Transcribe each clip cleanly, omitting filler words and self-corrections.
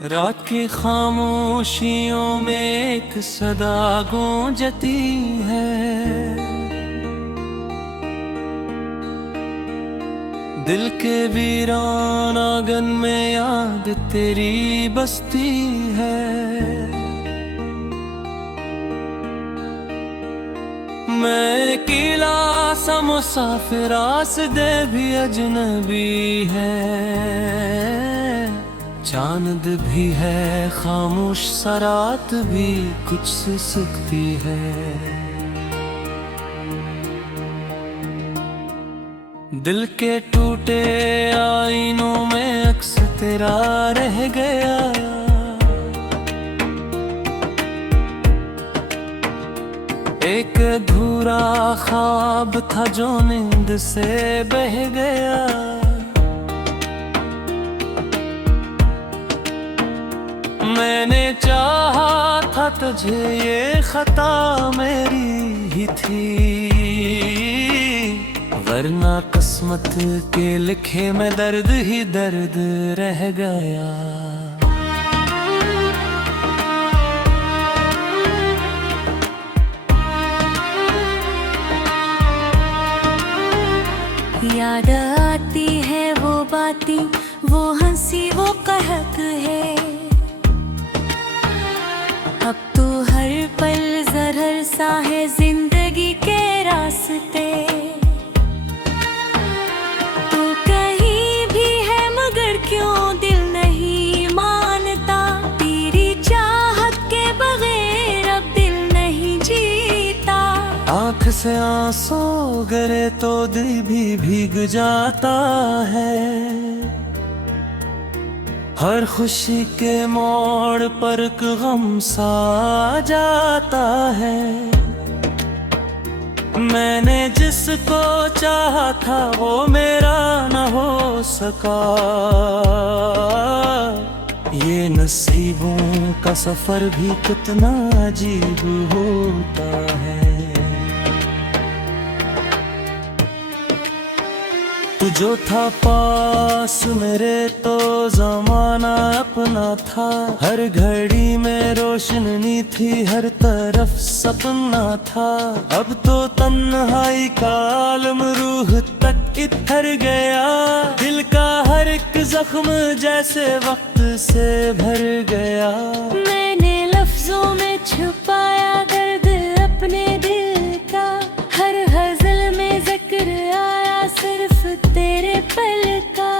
रात की खामोशियों में एक सदा गूंजती है। दिल के वीरान आंगन में याद तेरी बसती है। मैं अकेला सा मुसाफिर रास्ते भी अजनबी है। चांद भी है खामोश सा रात भी कुछ सिसकती है। दिल के टूटे आईनों में अक्स तेरा रह गया। एक अधूरा ख्वाब था जो नींद से बह गया। मैंने चाहा था तुझे ये खता मेरी ही थी, वरना किस्मत के लिखे में दर्द ही दर्द रह गया। याद आती है वो बातें, वो हंसी वो कहक है। अब तो हर पल जहर सा है जिंदगी के रास्ते। तू कहीं भी है मगर क्यों दिल नहीं मानता। तेरी चाहत के बगैर अब दिल नहीं जीता। आँख से आंसू गिरे तो दिल भी भीग जाता है। हर खुशी के मोड़ पर एक गम सा आ जाता है। मैंने जिसको चाहा था वो मेरा न हो सका। ये नसीबों का सफर भी कितना अजीब होता है। तू जो था पास मेरे तो जमाना अपना था। हर घड़ी में रोशनी थी, हर तरफ सपना था। अब तो तन्हाई का आलम रूह तक इतर गया। दिल का हर एक जख्म जैसे वक्त से भर गया। मैंने लफ्जों में छुपाया दर्द अपने दिल का। हर गजल में जिक्र आया सिर्फ तेरे पल का।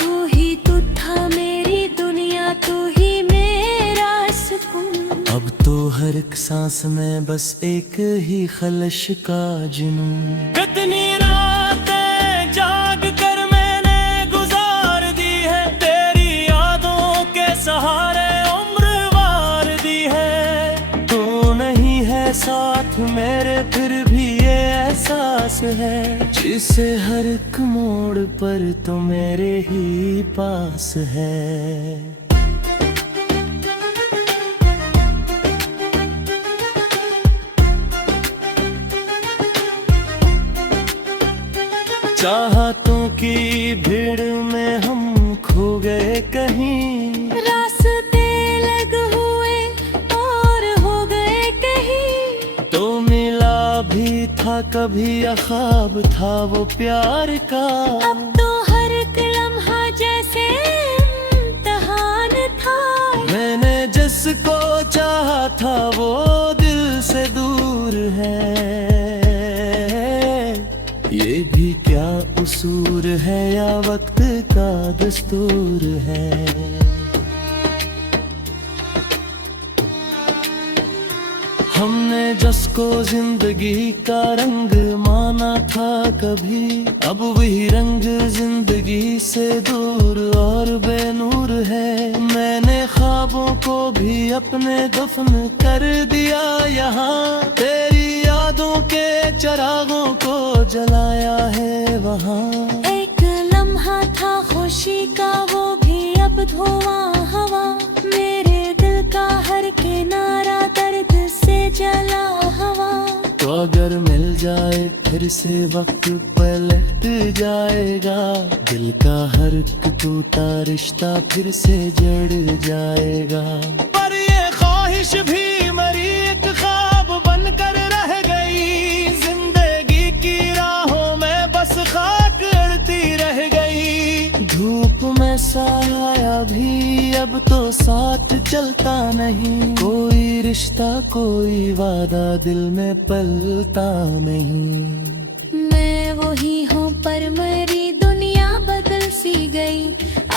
तू ही तू था मेरी दुनिया, तू ही मेरा सुकून। अब तो हर एक सांस में बस एक ही ख्वाहिश का जुनून। कितनी रातें जाग कर मैंने गुजार दी है। तेरी यादों के सहारे उम्र वार दी है। तू नहीं है साथ मेरे फिर भी ये एहसास है, जिसे हर एक मोड़ पर तो मेरे ही पास है। चाहतों की भीड़ में हम खो गए कहीं। रास्ते लग हुए और हो गए कहीं। तो मिला भी था कभी या ख्वाब था वो प्यार का। अब तो हर एक लम्हा जैसे इम्तिहान था। मैंने जिसको चाहा था वो दिल से दूर है। ये भी क्या कसूर है या वक्त का दस्तूर है। हमने जिसको जिंदगी का रंग माना था कभी, अब वही रंग जिंदगी से दूर और बेनूर है। मैंने ख्वाबों को भी अपने दफन कर दिया यहाँ। तेरी यादों के चिरागों को जलाया है वहाँ। एक लम्हा था खुशी का वो भी अब धुआं हवा। मेरे दिल का हर किनारा दर्द से जला हवा। तो अगर मिल जाए फिर फिर से वक्त पलट जाएगा, दिल का हर एक टूटा रिश्ता फिर से जड़ जाएगा। पर ये ख्वाहिश भी मरी एक ख्वाब बनकर रह गई, जिंदगी की राहों में बस खाक अड़ती रह गई। धूप में साया भी अब तो साथ चलता नहीं, कोई रिश्ता कोई वादा दिल में पलता नहीं। मैं वही हूँ पर मेरी दुनिया बदल सी गई,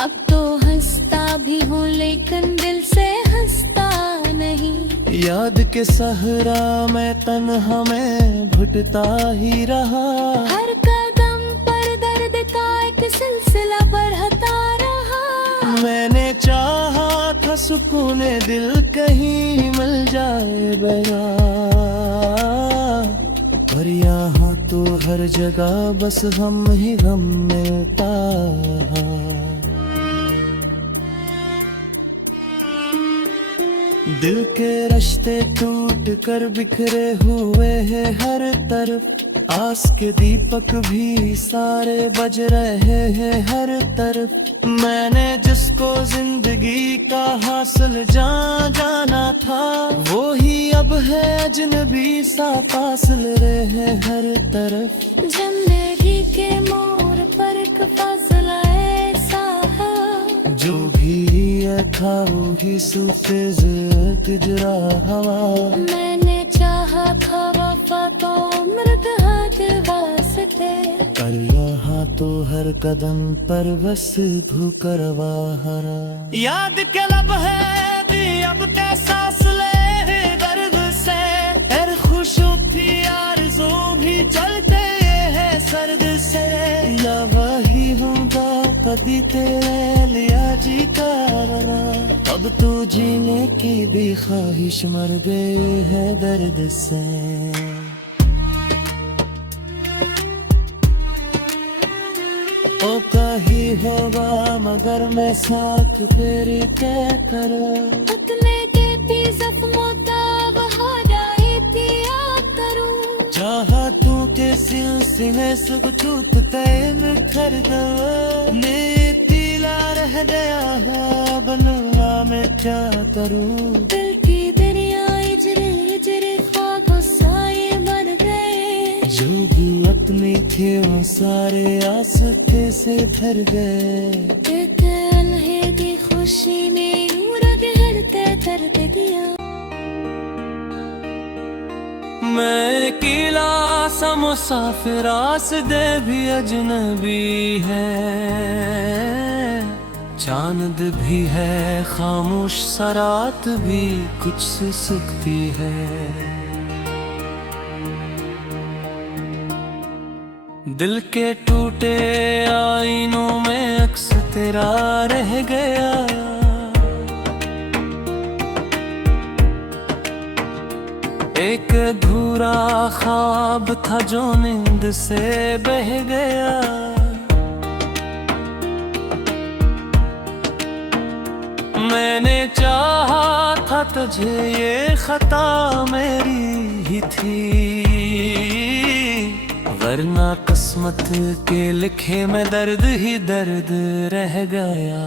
अब तो हंसता भी हूँ लेकिन दिल से हंसता नहीं। याद के सहरा में तन्हा मैं घुटता ही रहा, हर कदम पर दर्द का एक सिलसिला बढ़ता रहा। मैंने चाहा था सुकून दिल कहीं मिल जाए बया, पर यहाँ तो हर जगह बस हम ही गम मिलता है। दिल के रिश्ते टूट कर बिखरे हुए हैं हर तरफ, आस के दीपक भी सारे बज रहे हैं हर तरफ। मैंने जिसको जिंदगी का हासिल जाना था, वो ही अब है अजनबी सा फासिल रहे हर तरफ। जिंदगी के मोड़ पर एक फासला ऐसा है, जो भी ये था वो ही सूफे गुजरा हवा। मैंने चाहा था वफा तो मृत हाथ वास्ते, पर यहाँ तो हर कदम पर बस धुकरवा हरा। याद के लब है दी अब के सांस ले दर्द से, एर खुश थी आरज़ू भी चलते हैं सर्द से। या वही होगा कदी तेरे लिया जी का, अब तो जीने की भी ख्वाहिश मर गए है दर्द से। ओ कहीं होगा मगर मैं साथ तेरी क्या करूं, उतने के भी जख्मों का बहाना एहतियात करूं। चाहा तू के सिलसिले सब टूट गए बिखर गए, ने पीला रह गया है बनवा मैं क्या करूं। दिल की दरिया इजरे इजरे ख्वाब साए बन गए, जो भी अपने थे वो सारे आस से ठहर गए। एक अलहदी खुशी ने रग हरते दर्द दिया। मैं किला सा मुसाफिर आसदे भी अजनबी है, चांद भी है खामोश सा रात भी कुछ सुसकती है। दिल के टूटे आईनों में अक्स तेरा रह गया, एक अधूरा ख्वाब था जो नींद से बह गया। मैंने चाहा था तुझे ये खता मेरी ही थी, वरना किस्मत के लिखे में दर्द ही दर्द रह गया।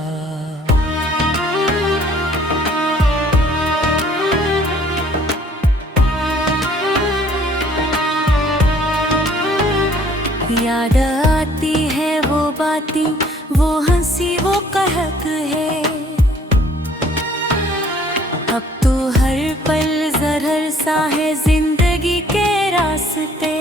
याद आती है वो बातें, वो हंसी वो कहक है, अब तो हर पल जहर सा है जिंदगी के रास्ते।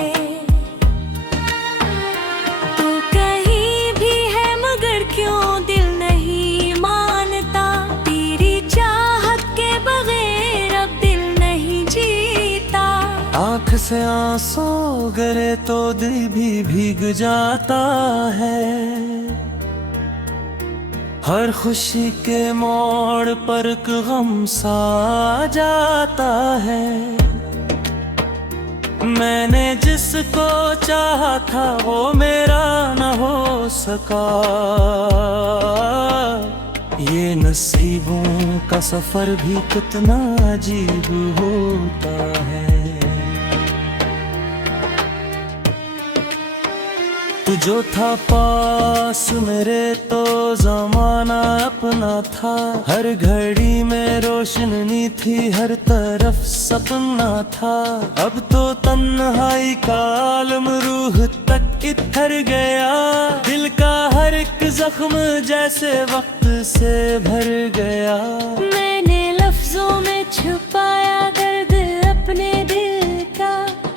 तू कहीं भी है मगर क्यों दिल नहीं मानता, तेरी चाहत के बगैर अब दिल नहीं जीता। आँख से आंसू गिरे तो दिल भी भीग जाता है, हर खुशी के मोड़ पर एक गम सा आ जाता है। मैंने जिसको चाहा था वो मेरा न हो सका, ये नसीबों का सफर भी कितना अजीब होता है। जो था पास मेरे तो जमाना अपना था, हर घड़ी में रोशनी थी, हर तरफ सपना था। अब तो तन्हाई का आलम रूह तक इतर गया, दिल का हर एक जख्म जैसे वक्त से भर गया। मैंने लफ्जों में छुपाया दर्द अपने दिल का,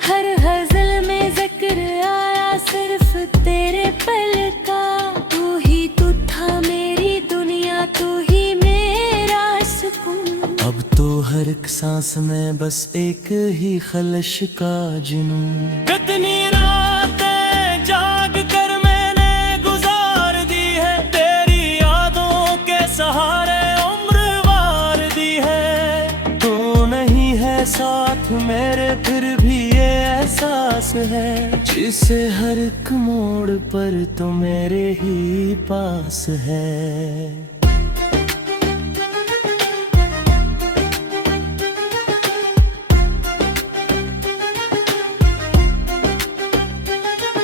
हर गजल में जिक्र आया सिर्फ तेरे पल का। तू ही तू था मेरी दुनिया, तू ही मेरा सुकून। अब तो हर एक सांस में बस एक ही ख्वाहिश का जुनून। कितनी रातें जाग कर मैंने गुजार दी है, तेरी यादों के सहारे उम्र वार दी है। तू नहीं है साथ मेरे फिर भी ये एहसास है, जिसे हर एक मोड़ पर तो मेरे ही पास है।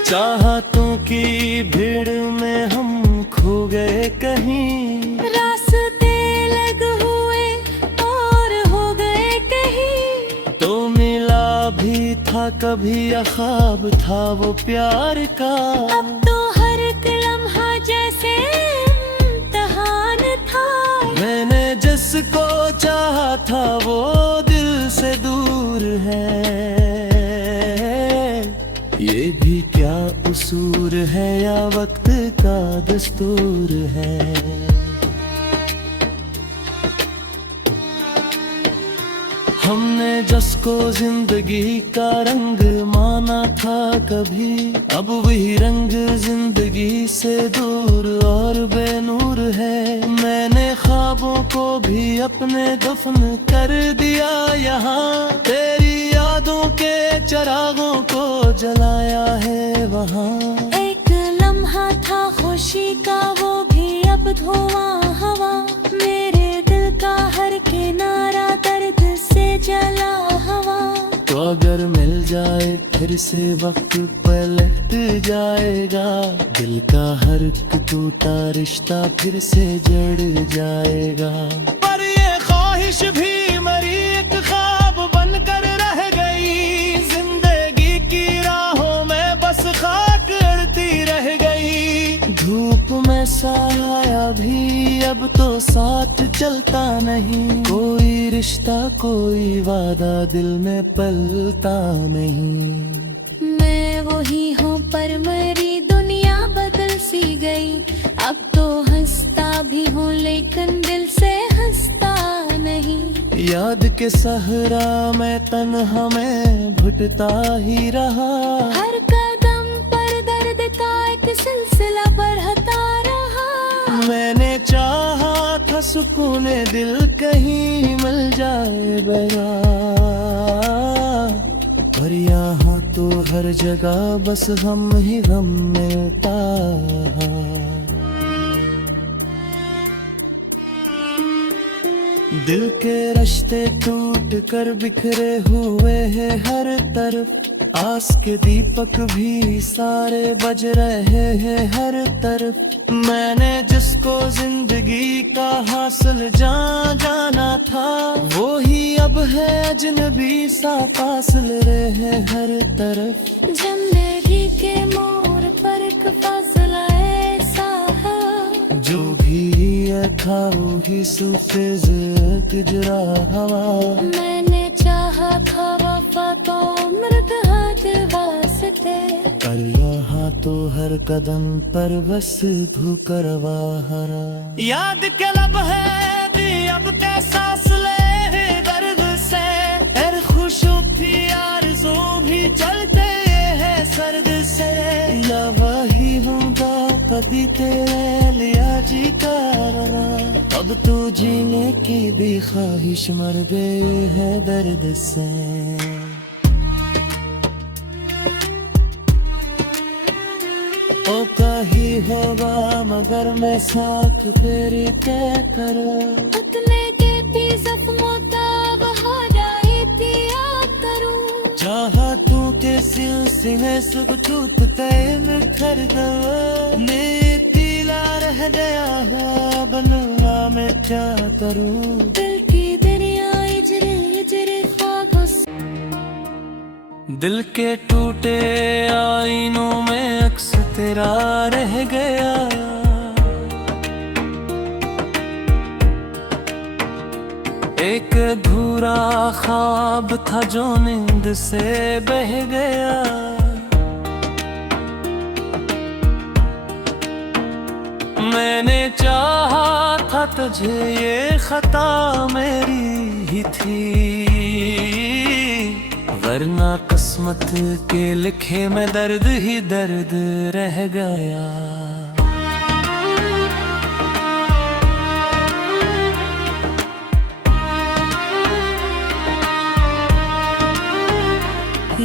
चाहतों की भीड़ में हम खो गए कहीं, रास्ते लग हुए और हो गए कहीं। तो मिला भी था कभी या ख्वाब था वो प्यार का। अब तो हर एक लम्हा जैसे इम्तिहान था। मैंने जिसको चाहा था वो दिल से दूर है, ये भी क्या उसूर है या वक्त का दस्तूर है। हमने जिसको जिंदगी का रंग माना था कभी, अब वही रंग जिंदगी से दूर और बेनूर है। मैंने ख्वाबों को भी अपने दफन कर दिया यहाँ, तेरी यादों के चिरागों को जलाया है वहाँ। एक लम्हा था खुशी का वो भी अब धुआं हवा, मेरे दिल का हर किनारा दर्द से जला हवा। तो अगर मिल जाए फिर से वक्त पलट जाएगा, दिल का हर एक टूटा रिश्ता फिर से जड़ जाएगा। पर ये ख्वाहिश भी मरी एक ख्वाब बनकर रह गई, जिंदगी की राहों में बस खाक अड़ती रह गई। धूप में साया भी अब तो साथ चलता नहीं, कोई रिश्ता कोई वादा दिल में पलता नहीं। मैं वही हूँ पर मेरी दुनिया बदल सी गई, अब तो हंसता भी हूँ लेकिन दिल से हंसता नहीं। याद के सहरा में तन्हा में घुटता ही रहा, हर कदम पर दर्द का एक सिलसिला बढ़ता रहा। मैंने चाहा था सुकून दिल कहीं मिल जाए बया, पर यहाँ तो हर जगह बस हम ही गम मिलता। दिल के रिश्ते टूट कर बिखरे हुए हैं हर तरफ, आस के दीपक भी सारे बज रहे हैं हर तरफ। मैंने जिसको जिंदगी का हासिल जाना था, वो ही अब है अजनबी सा फासिल रहे हर तरफ। जिंदगी के मोड़ पर एक फासला ऐसा है, जो भी था वो ही सूखे गुजरा हवा। मैंने चाहा था वफा तो मृत हाथ वास्ते, पर यहाँ तो हर कदम पर बस धोकर हरा। याद के लब है दी अब के सांस ले दर्द से, एर खुश थी आरज़ू भी चलते हैं सर्द से। या वही होगा कभी तेरे लिया जी का, अब तो जीने की भी ख्वाहिश मर गई है दर्द से। ओ कहीं होगा मगर मैं साथ फिर क्या करूं, उतने के भी जख्मों का बहाना इतिया करूं। चाहा तू के सिलसिले सब टूटते बिखर गए नीतीला रह गया हुआ बनवा में क्या करूं दिल की दरिया इजरे इजरे ख्वाबों से दिल के टूटे आईनों में अक्स तेरा रह गया एक अधूरा ख्वाब था जो नींद से बह गया मैंने चाहा था तुझे ये खता मेरी ही थी वरना किस्मत के लिखे में दर्द ही दर्द रह गया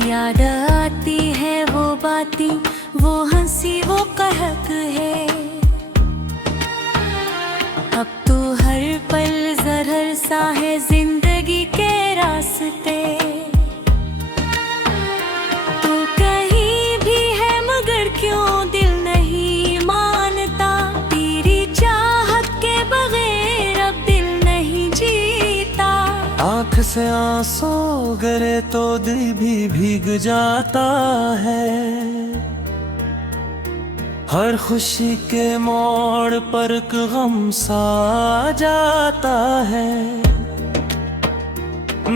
याद आती है वो बातें वो हंसी वो कहक है अब तो हर पल जहर सा है जिंदगी के रास्ते तू कहीं भी है मगर क्यों दिल नहीं मानता तेरी चाहत के बगैर अब दिल नहीं जीता आँख से आंसू गिरे तो दिल भी भीग जाता है हर खुशी के मोड़ पर एक गम सा आ जाता है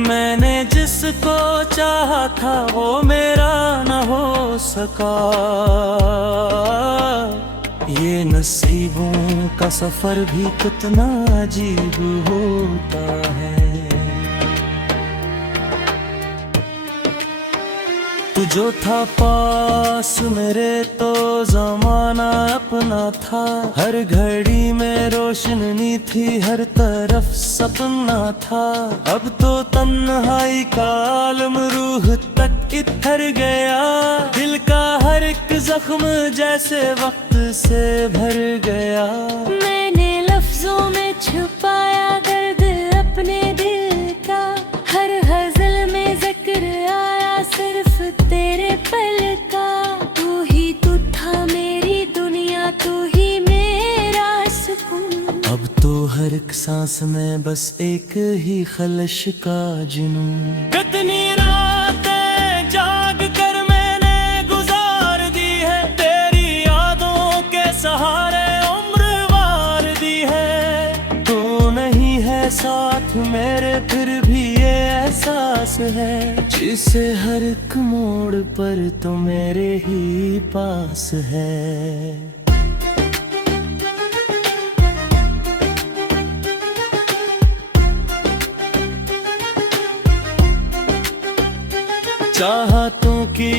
मैंने जिसको चाहा था वो मेरा न हो सका ये नसीबों का सफर भी कितना अजीब होता है तू जो था पास मेरे तो जमाना अपना था हर घड़ी में रोशनी थी हर तरफ सपना था अब तो तन्हाई का आलम रूह तक इतर गया दिल का हर एक जख्म जैसे वक्त से भर गया मैंने लफ्जों में छुपाया दर्द अपने दिल का हर गजल में जिक्र आया सिर्फ तेरे पल का तू ही तू था मेरी दुनिया तू ही मेरा सुकून अब तो हर एक सांस में बस एक ही ख्वाहिश का जुनून कितनी रातें जाग कर मैंने गुजार दी है तेरी यादों के सहारे उम्र वार दी है तू नहीं है साथ मेरे फिर भी ये एहसास है जिसे हर एक मोड़ पर तो मेरे ही पास है चाहतों की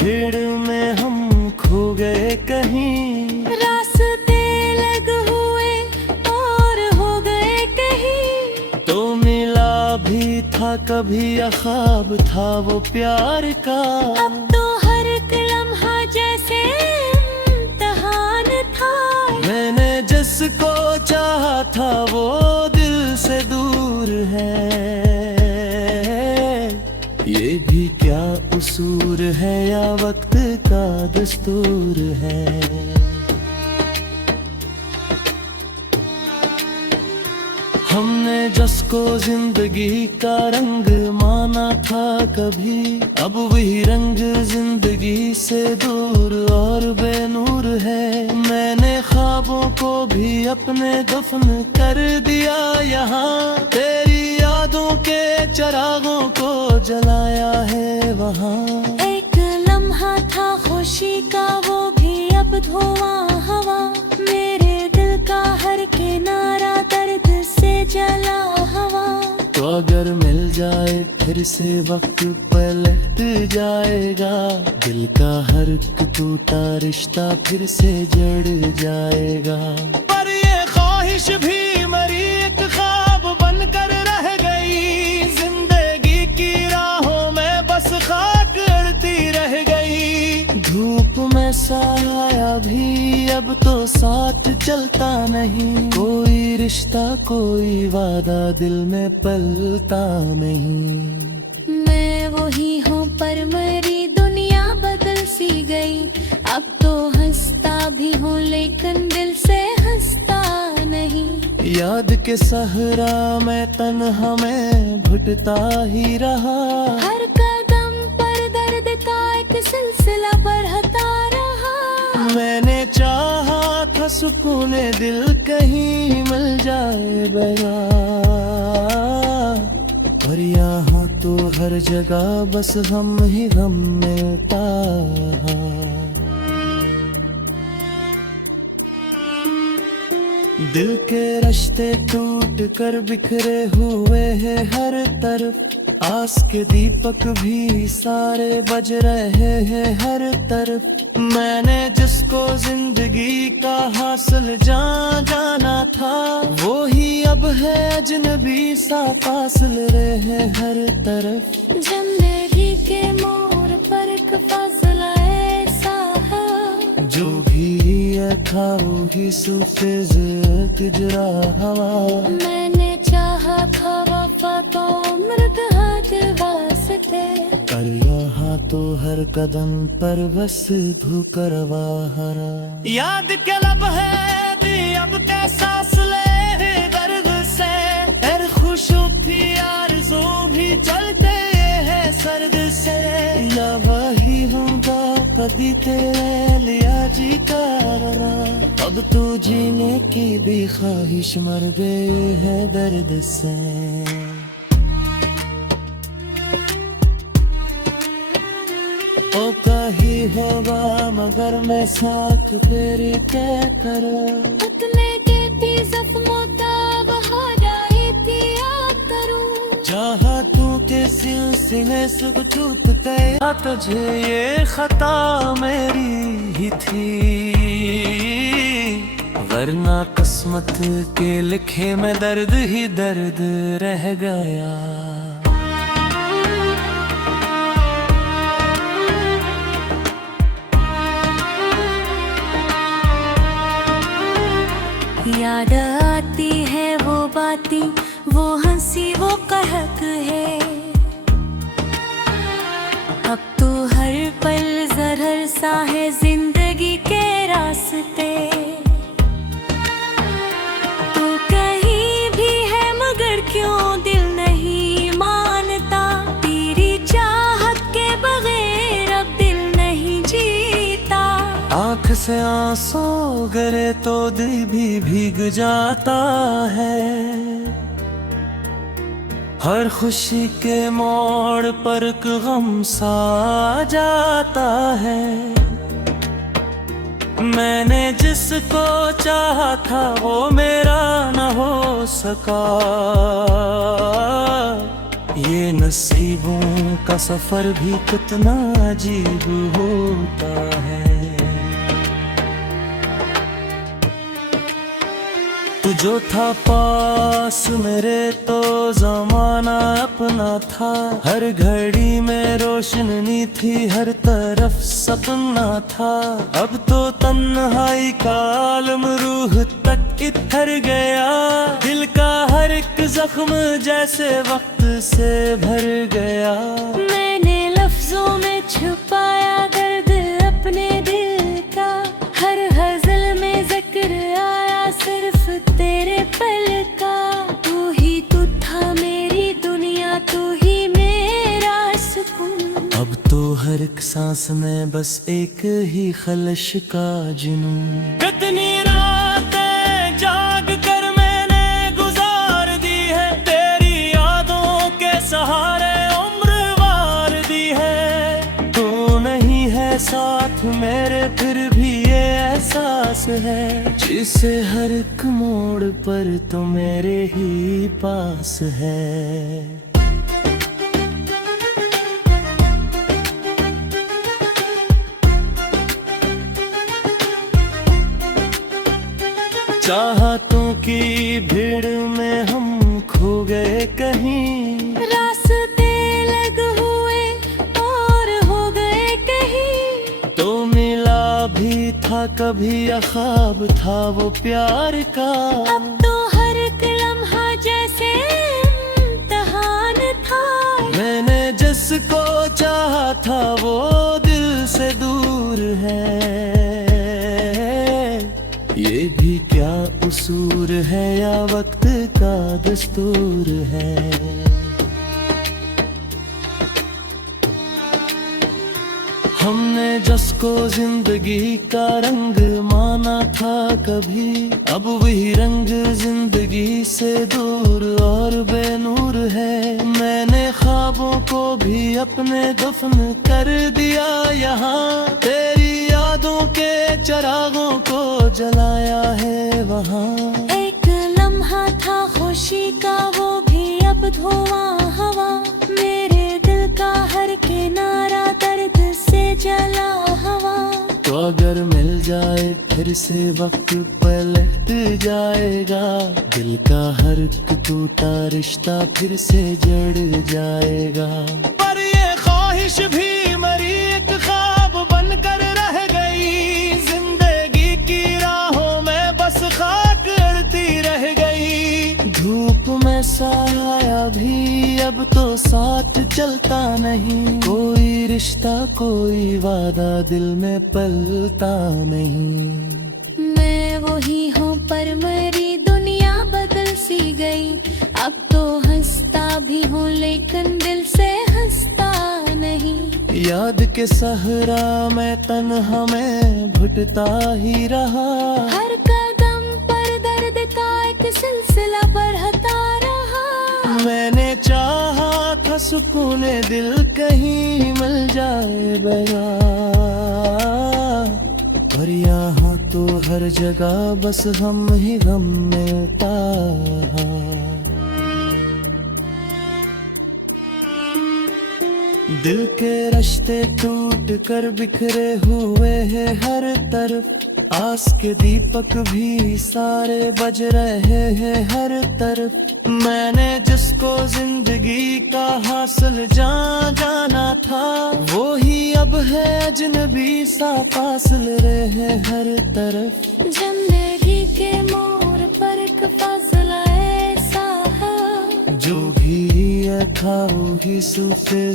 भीड़ में हम खो गए कहीं रास्ते लग हुए और हो गए कहीं तो मिला भी था कभी या ख्वाब था वो प्यार का अब तो हर एक लम्हा जैसे इम्तिहान था मैंने जिसको चाहा था वो दिल से दूर है ये भी क्या कसूर है या वक्त का दस्तूर है हमने जिसको जिंदगी का रंग माना था कभी अब वही रंग जिंदगी से दूर और बेनूर है मैंने ख्वाबों को भी अपने दफन कर दिया यहाँ तेरी यादों के चिरागों को जलाया है वहाँ एक लम्हा था खुशी का वो भी अब धुआं हवा मेरे दिल का हर किनारा दर्द से जला हवा तो अगर मिल जाए फिर से वक्त पलट जाएगा दिल का हर एक टूटा रिश्ता फिर से जड़ जाएगा पर ये ख्वाहिश भी मरी एक ख्वाब बनकर रह गई जिंदगी की राहों में बस खाक अड़ती रह गई धूप में साया भी अब तो साथ चलता नहीं कोई रिश्ता कोई वादा दिल में पलता नहीं मैं वही हूँ पर मेरी दुनिया गई। अब तो हंसता भी हूँ लेकिन दिल से हंसता नहीं। याद के सहरा में तन्हा में घुटता ही रहा। हर कदम पर दर्द का एक सिलसिला बढ़ता रहा। मैंने चाहा था सुकून दिल कहीं मिल जाए बया, पर यहाँ तो हर जगह बस हम ही गम मिलता है। दिल के रिश्ते टूट कर बिखरे हुए हैं हर तरफ। आस के दीपक भी सारे बज रहे हैं हर तरफ। मैंने जिसको जिंदगी का हासिल जाना था, वो ही अब है अजनबी सा फासिल रहे हर तरफ। जिंदगी के मोड़ पर एक फासला ऐसा है, जो भी था वो ही सूखे गुजरा हवा। मैंने चाहा था वफा तो उम्र दिल वास्ते, पर यहाँ तो हर कदम पर बस धुकरवा हरा। याद के लब है दी अब के सांस ले दर्द से। एर खुशू थी आरज़ू भी चलते हैं सर्द से। या वही होगा कभी तेरे लिया जी का रहा। अब तू जीने की भी ख्वाहिश मर गई है दर्द से। ओ कही होगा मगर मैं साथ फिर क्या करूं। उतने के भी जख्मों का बहाया करूं। चाहा तू के सिलसिले सुख टूट गया, तुझे ये खता मेरी ही थी, वरना किस्मत के लिखे में दर्द ही दर्द रह गया। याद आती है वो बातें, वो हंसी वो कहक है। अब तो हर पल जहर सा है जिंदगी के रास्ते। तू कहीं भी है मगर क्यों दिल नहीं मानता। तेरी चाहत के बगैर अब दिल नहीं जीता। आँख से आंसू गिरे तो दिल भी भीग जाता है। हर खुशी के मोड़ पर एक गम सा आ जाता है। मैंने जिसको चाहा था वो मेरा न हो सका। ये नसीबों का सफर भी कितना अजीब होता है। तू जो था पास मेरे तो जमाना अपना था। हर घड़ी में रोशनी थी, हर तरफ सपना था। अब तो तन्हाई का आलम रूह तक इतर गया। दिल का हर एक जख्म जैसे वक्त से भर गया। मैंने लफ्जों में छुपाया दर्द अपने दिल का। हर गजल में जिक्र आया सिर्फ तेरे पल का। तू ही तू था मेरी दुनिया, तू ही मेरा सुकून। अब तो हर एक सांस में बस एक ही ख्वाहिश का जुनून। कितनी रातें जाग कर मैंने गुजार दी है। तेरी यादों के सहारे उम्र वार दी है। तू नहीं है साथ मेरे फिर भी ये एहसास है, जिसे हर एक मोड़ पर तो मेरे ही पास है। चाहतों की भीड़ में हम खो गए कहीं। रास्ते लग हुए और हो गए कहीं। तो मिला भी था कभी या ख्वाब था वो प्यार का। अब तो हर एक लम्हा जैसे इम्तिहान था। मैंने जिसको चाहा था वो दिल से दूर कसूर है या वक्त का दस्तूर है। हमने जिसको जिंदगी का रंग माना था कभी, अब वही रंग जिंदगी से दूर और बेनूर है। मैंने ख्वाबों को भी अपने दफन कर दिया यहाँ, तेरी यादों के चिरागों को जलाया है वहाँ। एक लम्हा था खुशी का वो भी अब धुआं हवा, मेरे दिल का हर किनारा दर्द से जला हवा। तो अगर मिल जाए फिर से वक्त पलट जाएगा, दिल का हर टूटा रिश्ता फिर से जड़ जाएगा। पर ये ख्वाहिश भी मरी एक ख्वाब बनकर रह गई, जिंदगी की राहों में बस खाक अड़ती रह गई। धूप में साया भी अब तो साथ चलता नहीं, कोई रिश्ता कोई वादा दिल में पलता नहीं। मैं वही हूँ पर मेरी दुनिया बदल सी गई, अब तो हंसता भी हूँ लेकिन दिल से हंसता नहीं। याद के सहरा में तन्हा में घुटता ही रहा, हर कदम पर दर्द का एक सिलसिला बढ़ता रहा। मैंने चाहा था सुकून दिल कहीं मिल जाए बया, पर यहाँ तो हर जगह बस हम ही गम मिलता। दिल के रिश्ते टूट कर बिखरे हुए हैं हर तरफ, आस के दीपक भी सारे बज रहे हैं हर तरफ। मैंने जिसको जिंदगी का हासिल जाना था, वो ही अब है अजनबी सा फासिल रहे हर तरफ। जिंदगी के मोड़ पर एक फासला ऐसा है, जो भी था वो ही सूखे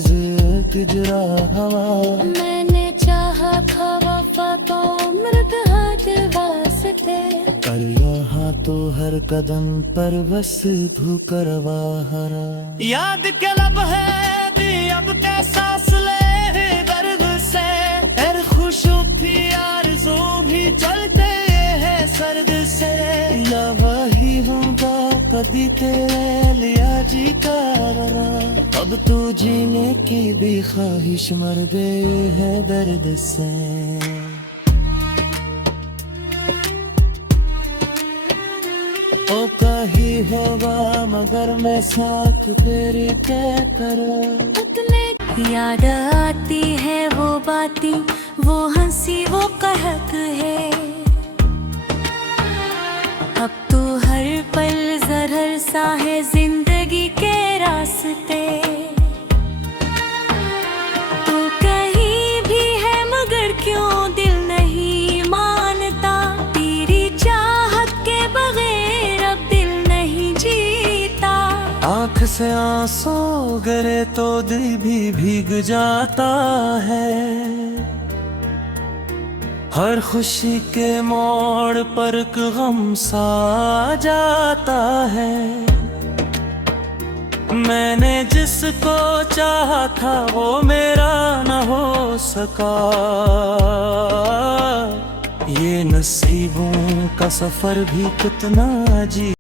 गुजरा हवा। मैंने चाहा था वफा तो उम्र हाथ वास्ते, पर यहाँ तो हर कदम पर बस धुकरवा हरा। याद के लब है दी अब के सांस ले दर्द से, हर खुशू थी आरज़ू भी चलते हैं सर्द से। या वही होगा कभी तेरे लिया जी का रहा, अब तो जीने की भी ख्वाहिश मर गई है दर्द से। ओ कहीं होगा मगर मैं साथ तेरे क्या करूं। उतने याद आती है वो बाती, वो हंसी वो कहक है, अब तो हर पल जहर सा है जिंदगी के रास्ते। तू कहीं भी है मगर क्यों दिल नहीं मानता, तेरी चाहत के बगैर अब दिल नहीं जीता। आँख से आंसू गिरे तो दिल भी भीग जाता है, हर खुशी के मोड़ पर एक गम सा आ जाता है। मैंने जिसको चाहा था वो मेरा न हो सका, ये नसीबों का सफर भी कितना अजीब।